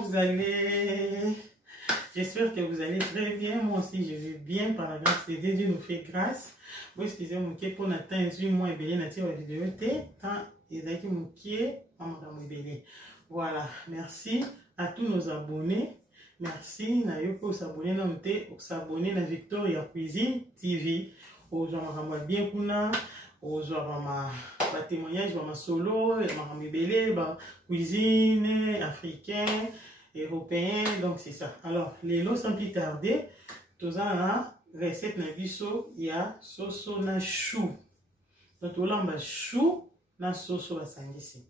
comment vous allez? J'espère que vous allez très bien. Moi aussi, je vais bien par la grâce de Dieu. Dieu nous fait grâce. Vous excusez-moi pour atteindre 8 mois et bien la vidéo. Quand il a été voilà, merci à tous nos abonnés. Merci à eux pour s'abonner à la Victoria Cuisine TV. Aux gens qui bien aux gens témoignages ma solo, ma cuisine africaine, européen, donc c'est ça. Alors, les lots sans plus tarder, tous la recette na biso ya soso na chou. Donc tolamba chou na soso ba sangisi.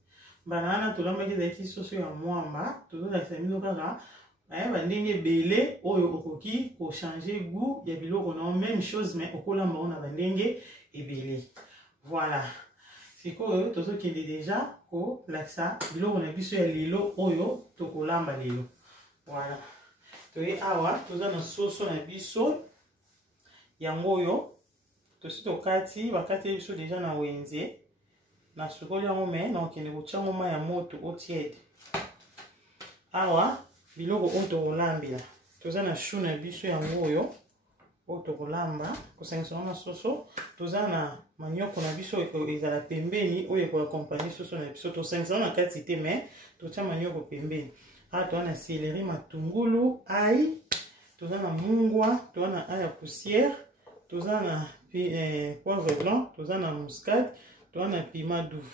Banana tolamba ki soso ya mwamba, tozola samino kaka ba ndenge belé oyo okoki ko changer goût ya biloko na même chose mais okolamba ona ba ndenge ebele. Voilà. C'est quoi tozo kende déjà ko laksa biloko na biso ya lelo oyo tokolamba lelo. Voilà. Toye awa toza na soso na biso yango oyo tosi tokati bakati biso déjà na wenze na sukoli yango me na okende kotyango ma ya moto otiede. Awa biloko oyo tokolambela toza na chou na biso yango oyo tokolamba kosangisa na soso, toza na manioko na biso ezala pembeni oyo ekoaccompagner soso na biso tosangisa na kati te mais totya manioko pembeni. Ah, toza na céleri, matungulu, ail, toza na mungwa, toza na ail ya poussière, toza na poivre blanc, toza na muscade, toza na piment doux.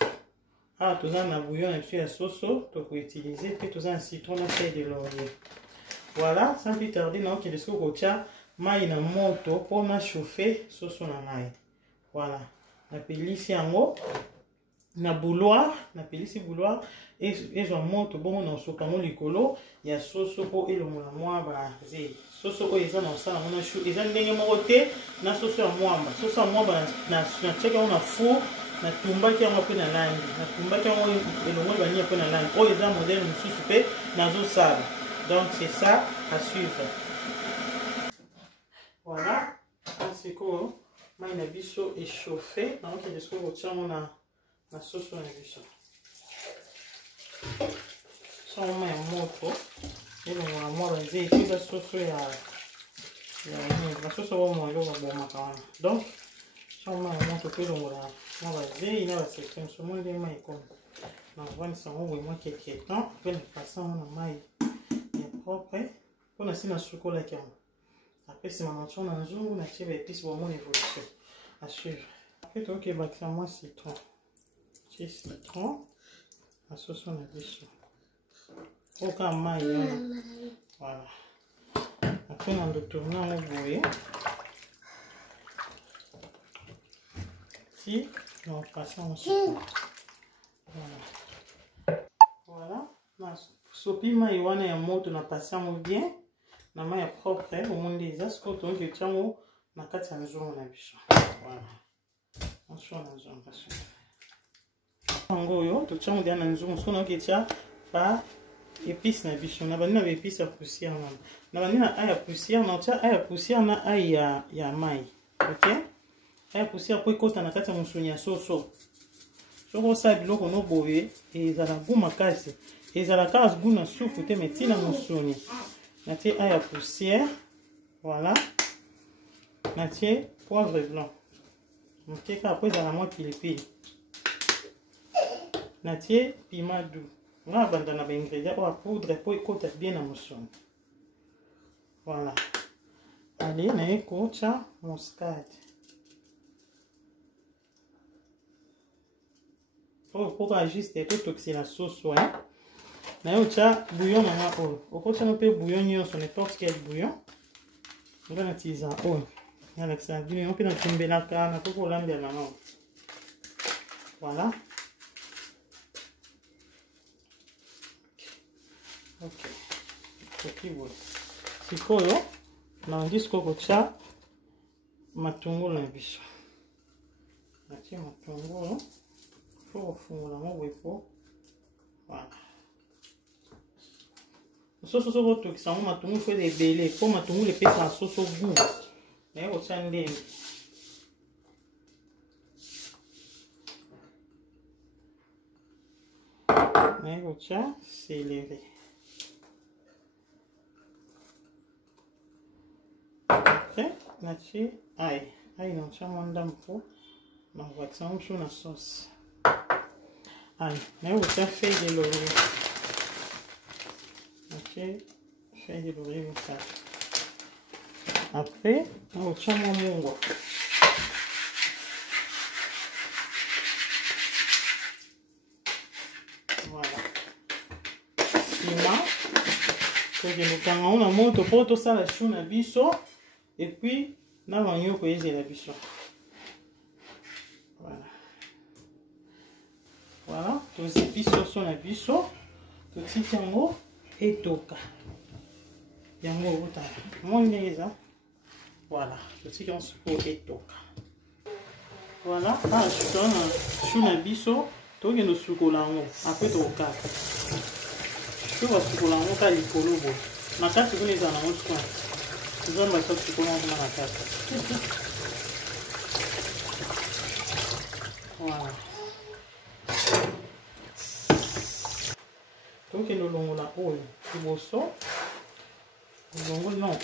Ah, toza na bouillon na biso ya soso, toko utiliser, puis toza na citron na feuille de laurier. Voilà, sans plus tarder, na okende soki kotia mai na moto pour na chauffer soso na mai. Voilà, na pelisi yango na bouloir, na pelisi bouloir ezwa moto bongo na soka mo likolo ya soso po elongola mwa ba ze soso oyo eza na osala mona chou eza ndenge moko te na soso ya mwamba. Soso ya mwamba na tiaki yango na four na tumbaki yango mpe na langi na tumbaki yango elongoli bania mpe na langi oyo eza modele mosusu mpe nazosala. Donc c'est ça à suivre. Voilà, sikoyo mai na biso échauffé na okende soki kotia yango na soso na biso soma ya moto elongola mwa baze eza soso ya basoso bomwa eloko babomaka wana. Donc soma ya moto mpe elongola mwa baze na basekre moso mwa nde mai ekomi navandisa yango boye mwa quelque temps mpe napasa yango na mai ya propre mpona si nasukolaki yango apres nsima matio na nzungu natie baépice bomona évolution à suivre. Après tokoki bakisa mwa citron. Citron à sauce na biso oka mai voilà. Après on doit tourner en boye si on passe en citron. Voilà, na sopi mai wana ya moto na passe bien na mai ya propre au monde des asco to ke tsango na kati ya nzungu na biso. Voilà, on sort na nzungu parce angoyo to tsango dia na nzungu so na ke tsa pa épice na biso na bani na épice ya poussière na bani na ail ya poussière na tsa ail ya poussière na ail ya mai. OK, ail ya poussière po ikota na kati ya musuni ya soso soko sa biloko no boye ezala goût makasi ezala ka goût na soupe te metina musuni. Natie ail à poussière, voilà. Natie poivre blanc. Ok, après dans la moitié pilipili. Natie piment doux. On va abandonner les ingrédients ou à poudre pour écouter bien la mousson. Voilà. Allez, on écoute ça, muscade. Pour ajuster tout toxiner la sauce, ouais. Na yo tia bouillon na oyo okotia no pe bouillon nyonso n'importe quel bouillon nga na tiza oyo na laksa bino pe na timbelaka na koko lambia na no. Voilà, ok ok bon sikoyo na ndisiko kotia matungulu na biso natia matungulu fo fungola mo wepo. Voilà, soso soko tokisa ngo matungulu fo ebele po matungulu epesa na soso goût naye kotia ndembe. Naye kotia céleri natie aïe na tia mwa ndambo po na voiture mosusu na sauce aïe naye kotia feuille de laurier natie feuille de laurier misala après na kotia mwa mungwa voilà nsima tokende kanga na moto po tosala chou na biso et puis na manioko ezela biso voilà tozipi soso na biso totiki yango etoka yango otala moni ndenge eza voilà totiki yango sikoyo etoka voilà mpona chou na chou na biso tokende osukola yango apres tokokata chou basukola yango kaka likolo boye na kati kuna ezala nango soin nzambe asasukola yango kuna na kati voilà tokende olongola oyo liboso olongoli na oyo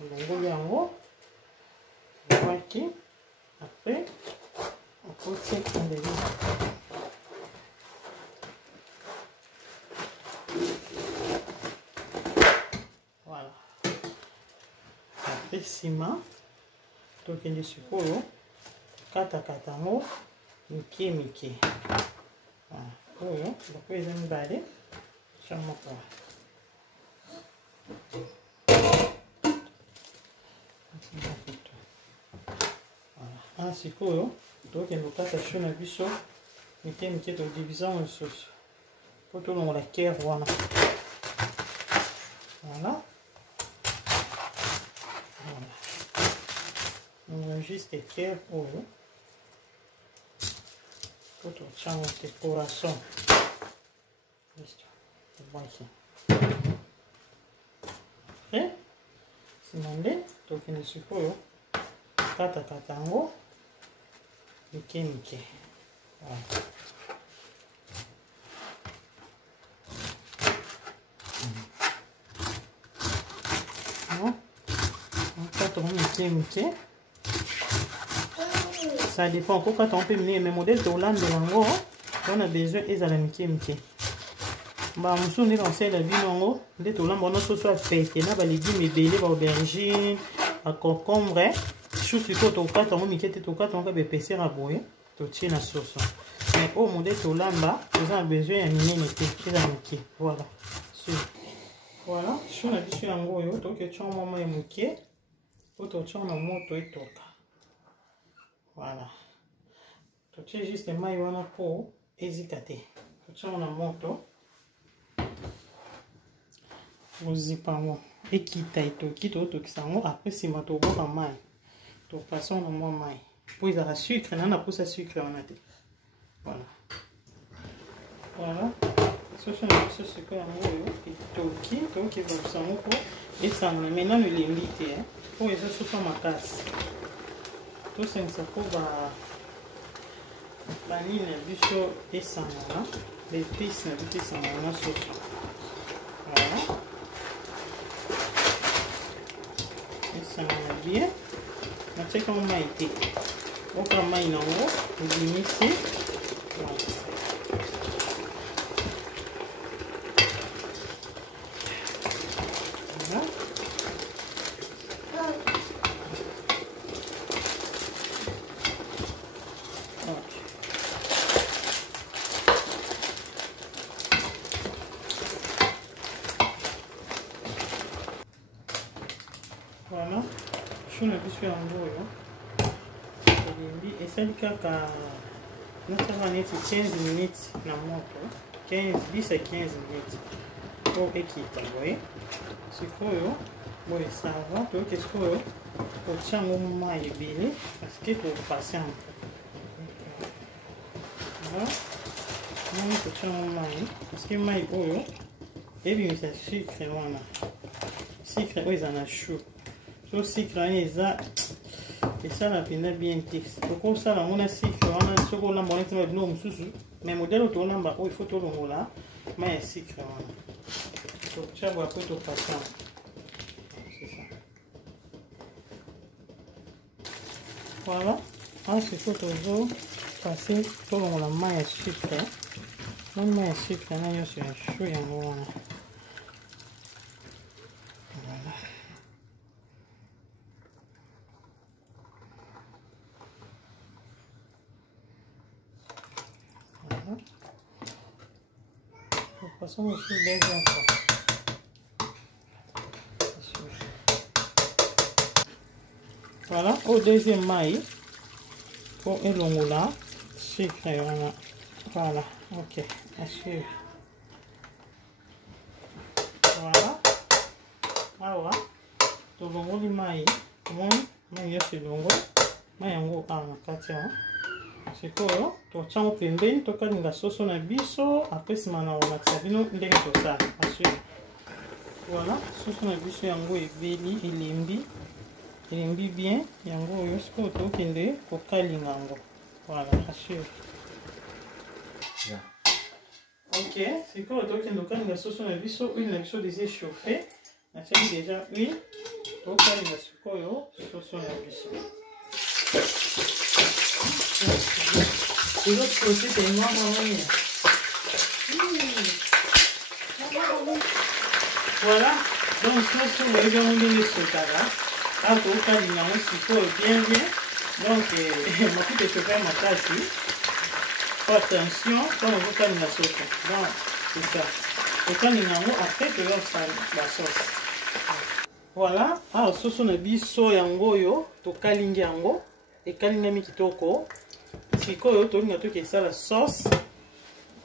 olongoli yango waki après okotia kindeli voilà après nsima tokende sikoyo katakata yango mike mike oyo bako eza mibale tia moko voilà sikoyo tokende kokata chou na biso mike mike todivisa mosusu po tolongola kere wana voilà on juste kere oyo po totia ngo te corazon tobwaki apres nsima nde tokende sikoyo katakata yango mike mike okata yango mike mike ça dépend kokata yango mpe minene mais modele tolandela yango on a besoin ezala mike mike bamosusu nde naosalela bino yango nde tolamba wana soso afete na balégume ebele baaubergine baconcombre chou sikoyo tokata yango mike te tokata yango baépaisseur ya boye totie na soso mais oyo modele tolamba toza na besoin ya minene te eza mike voilà voilà chou na biso yango oyo tokoki tia mwa mai moke po totia na moto etoka voilà totie juste mai wana po ezika te totia na moto ozipa yango ekita etoki totokisa yango apres nsima toboka mai topasa na mwa mai po ezala sucre na na posa sucre wana te voilà voilà soso na biso sikoyo yango oyo etoki tokoki bakisa yango po esangana mai nano elembi te po eza soso makasi tosengisa po banini na biso esangana baépice na biso esangana na soso voilà esangana bien natiaka ngo mai te oka mai nango ebimisi voilà chou na biso yango oyo olembi esali kaka natiaka neti 15 minutes na moto 10 à 15 minutes po ekita boye sikoyo boye sava toyoki sikoyo kotia yango mai ebele parceke topase yango moni kotia yango mai parceke mai oyo ebimisa sucre wana sucre oyo eza na chou so sucre wana eza esala mpenza bien te okosala yango na sucre wana soki olamba wana ntina babino mosusu mais modele oyo tolamba oyo ifo tolongola mai ya sucre wana totia boye après topasa yango. C'est ça. Voilà. Ensuite tozopase tolongola mai ya sucre. Mai ya sucre na nyonso ya chou yango wana. Voilà. Passons au deuxième fois. Voilà, au deuxième maille pour elongola sucre. Voilà, ok, assure. Voilà, awa tolongoli maille maille ya selongo maille yango awa na kati awa. Sikoyo tochango pembeni tokalinga soso na biso après sima na omatisa bino ndenge tosala assure. Voilà, soso na biso yango ebeli elembi bien yango oyo sikoyo tokende kokalinga yango. Voilà, assure. Ok, sikoyo tokende kokalinga soso na biso, huile na biso déjà échauffée. Natiaki déjà huile, tokalinga sikoyo soso na biso. Les autres côtés, c'est noir. Voilà. Donc, ça, c'est le grand de l'estocada. Ah, pour faire du nom, bien. Donc, ma petite échauffée ma tasse. Attention, quand on veut faire la sauce. Donc, c'est ça. Et quand il y a après, tu vas faire la sauce. Voilà. Ah, sauce on a biso yango yo, to kalingi yango. Et kalingami kitoko. Sikoyo tolinga tokesa la sauce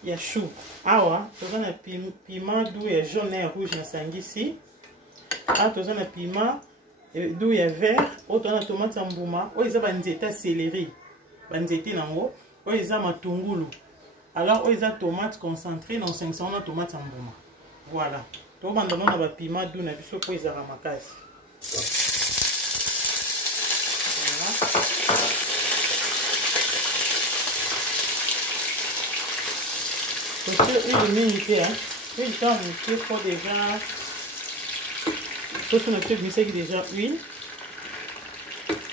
ya chou. Awa toza na piment doux ya jaune et rouge na sangisi. Awa toza na piment doux ya vert. Oyo toza na tomate ya mbuma. Oyo eza banzete ya céleri. Banzete nango. Oyo eza matungulu. Alors oyo eza tomate concentrée dans 500 na tomate ya mbuma. Voilà. Tobanda na ba piment doux na biso po ezala makasi. Voilà. Une minute, une temps il faut déjà sauce on a fait glisser déjà huile.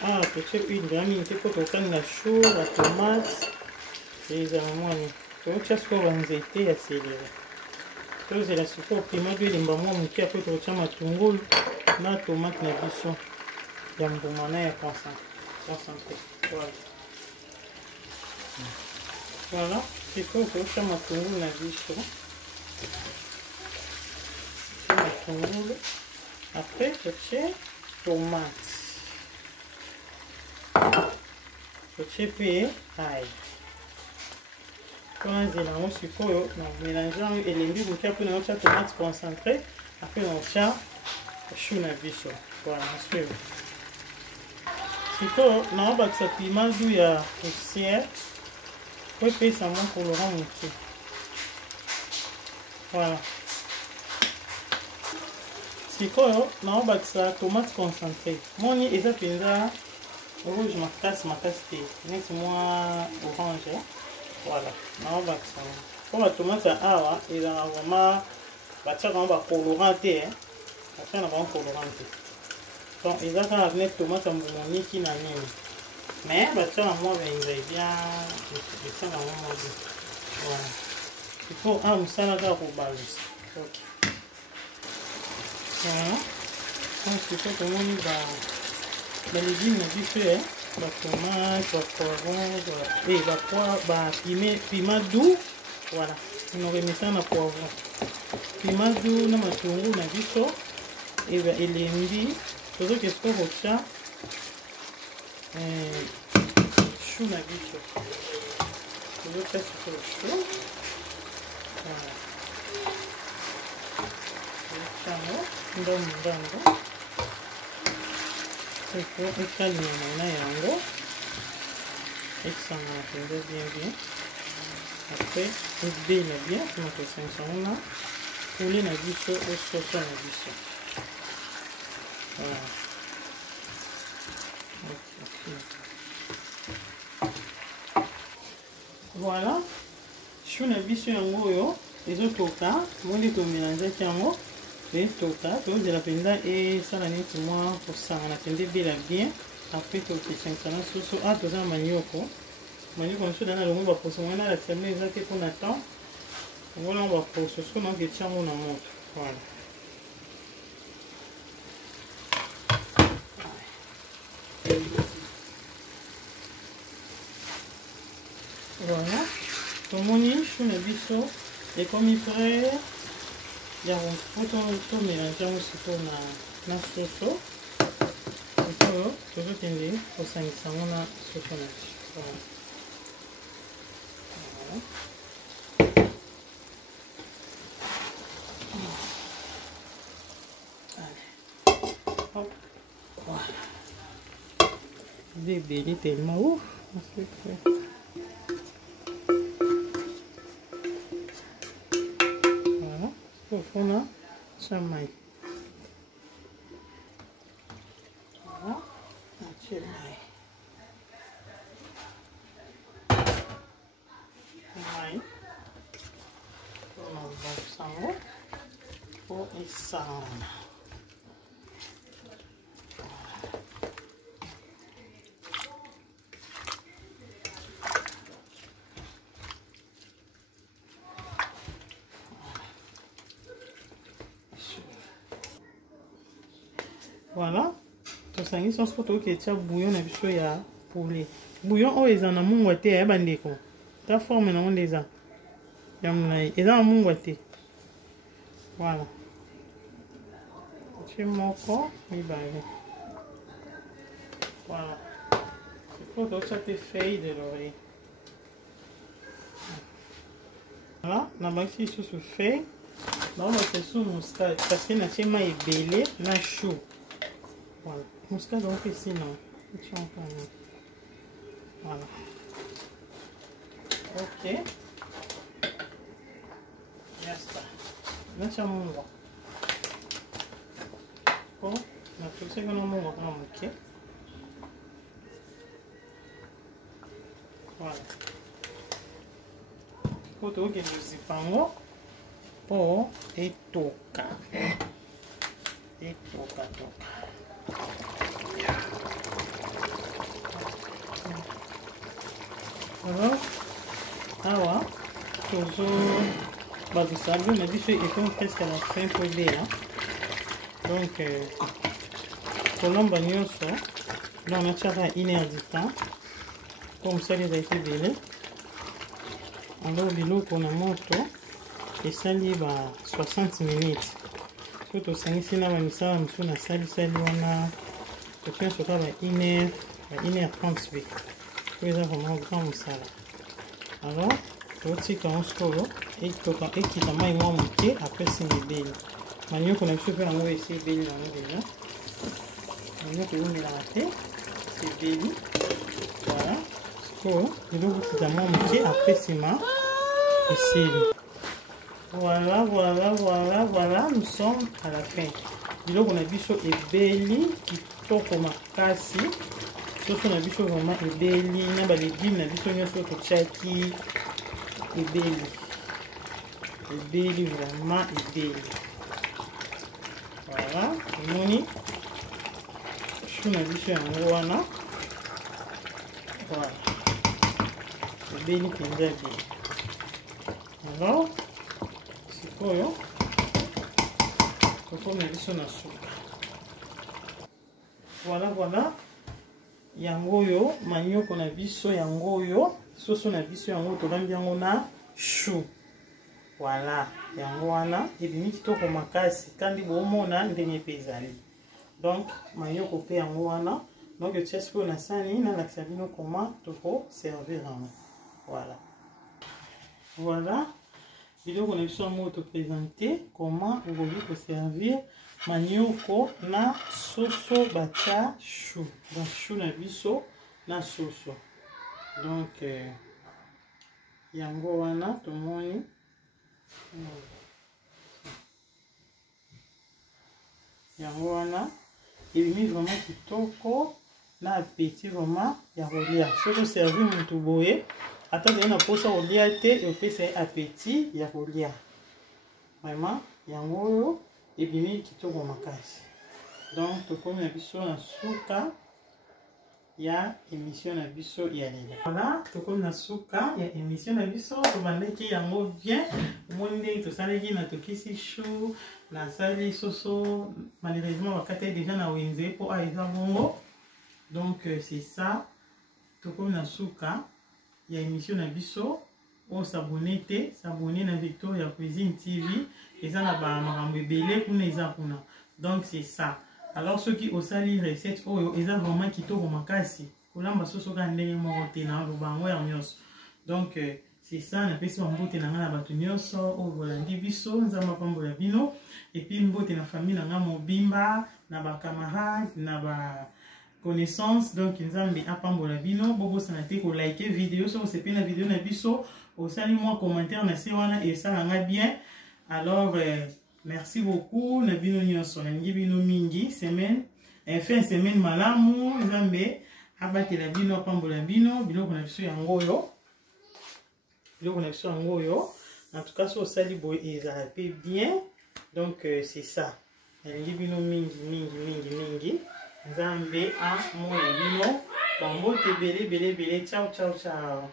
Ah, peut-être huile bien minute pour tourner la chou, la tomate et les amandes. Pour que ça soit banzete ya céleri. Tous la sucre piment d'huile mbamo muki après tourner matungulu na tomate na biso. Ya mbuma na ya concentré. Voilà. Voilà. C'est quoi que je ma tungulu na biso. Après je fais tomate. Je fais puis ail. Quand on a un sucre, on mélange et les mbis pour après on a tomate concentrée. Après on a chou na biso. Voilà, c'est sucre. Non, bah ça piment doux ya poussière. Oui, puis ça monte pour le rang entier. Voilà. C'est quoi? Non, bah ça tomate concentrée. Mon nid est à rouge, ma casse, c'est moi orange. Voilà. Non, bah ça. Pour la tomate, ah, il a vraiment. Bah, ça va coloranté. Ça va coloranté. Donc, ils ont amené tomate en mon qui n'a rien. Mais ça va moi bien. Ça va moi bien. Voilà. Il faut un salade pour balance. Ok. Voilà. Donc, il faut que l'on y va. Les légumes, on dit que la tomate, le poivron, et piment doux. Voilà. On aurait mis ça dans le poivron. Piment doux, on a matungulu, on a dit ça. Et les mbis. C'est ce que je peux faire. Chou na biso. Je vais faire sur le chou. Voilà. Ndango. C'est pour écaler na yango. Et ça m'a fait bien. Après, je vais bien. Je vais faire 500 là. Poulet na biso au sauce na biso. Voilà. Voilà. Chou na biso yango yo. Les autres cas, moi les to mélanger yango. etoka tozela mpenza esala neti mwa kosangana mpenza ebela bien. Après tokesangisa na soso toza na manioko mosusu dana longo baposo mwana alakisa bino eza te mpona temps yango nango baposo so nango etia yango na moto. Voilà. Voilà. Tomoni chou na biso ekomi prêt ya tomélange yango sikoyo na soso. Oyo tozokende kosangisa yango na soso na biso. Bébé tellement ouf. Voilà, au fond là, ça maille. Voilà, c'est maille. Maille. On va ça pour ça. Voilà, tosangisi nyonso po tokoki etia bouillon na biso ya poulet. Bouillon oyo eza na mungwa te ya bandeko. Ta forme nango nde eza ya molai, eza na mungwa te. Voilà, tie moko mibale. Voilà, po tokotia te feuille de laurier. Voilà, nabakisi lisusu feuille naobatia su muscade parce que natie mai ebele na chou. Voilà, muscade on fait sinon. Voilà. Ok. Ya está. Natia mungo. Oh, natokisaki na mungo kuna moke. Voilà. Po tokoki kozipa yango po etoka. Etoka. Alors, awa tozo babisa bien na biso ekomi presque à la fin po ebela. Donc kolomba nyonso donc natiaka 1 heure du temps po mosali ezali te ebele. Alors biloko na moto esali ba 60 minutes. So tosangisi na bamisala mosusu nasalisali wana tokoki soka ba 1 heure 1h30 be. C'est vraiment grand mosala. Alors, totika yango sikoyo ekita mai mwa moke après sima ebeli. Manioko na biso mpe yango esi ebeli nango deja. Manioko eomelaka te ebeli. Voilà, sikoyo biloko ekita mwa moke après sima esili. Voilà, nous sommes à la fin. Biloko na biso ebeli kitoko makasi. Soso na biso vraiment ebeli na ba légumes na biso nyonso totiaki ebeli vraiment ebeli. Voilà, omoni chou na biso yango wana. Voilà, ebeli mpenza bien. Alors sikoyo tokoma biso na suka. Voilà yango oyo manioko na biso yango oyo soso na biso yango tolambi yango na chou. Voilà, yango wana ebimi kitoko makasi kandi bomona ndenge mpe ezali. Donc manioko mpe yango wana donc etia sikoyo na sani nalakisa bino comment toko servir yango. Voilà biloko na biso yango topresente comment okoki koservir manioko na soso batia chou. Donc chou na biso na soso. Donc yango wana tomoni yango wana ebimi vraiment kitoko na appétit vraiment ya kolia. Soki oservir mutu boye ata zali na posa kolia te opesa ye appétit ya kolia. Vraiment yango oyo ebimi kitoko makasi. Donc tokomi na biso na suka ya émission na biso ya lelo. Voilà, tokomi na suka ya émission na biso, tobandaki yango bien. Monde tosalaki na tokisi chou, na sali soso, malheureusement wakati déjà na wenze po a eza bongo. Donc c'est ça. Tokomi na suka ya émission na biso. On s'abonne te, s'abonner na Victoria Cuisine TV, eza na ba makambo ebele kuna eza kuna. Donc c'est ça. Alors ceux qui osali recette oyo eza vraiment kitoko makasi. Kolamba soso ka ndenge moko te na lobango ya nyonso. Donc c'est ça, na pesi mbote na ngana batu nyonso o bolandi biso nzamba pambola bino et puis mbote na famille na ngamo bimba na ba camarades na ba connaissance. Donc nzambe apambola bino bobo sanate ko like vidéo so sepe na vidéo na biso osali moi commentaire na se wana et ça nga bien. Alors merci beaucoup na bino nyonso na ngi bino mingi semaine fin semaine malamu nzambe abatela bino apambola bino biloko na biso yango yo, biloko na biso yango yo. En tout cas so osali boye ezala pe bien. Donc c'est ça, na ngi bino mingi nzambe a moya bino bambote bele. Ciao ciao ciao.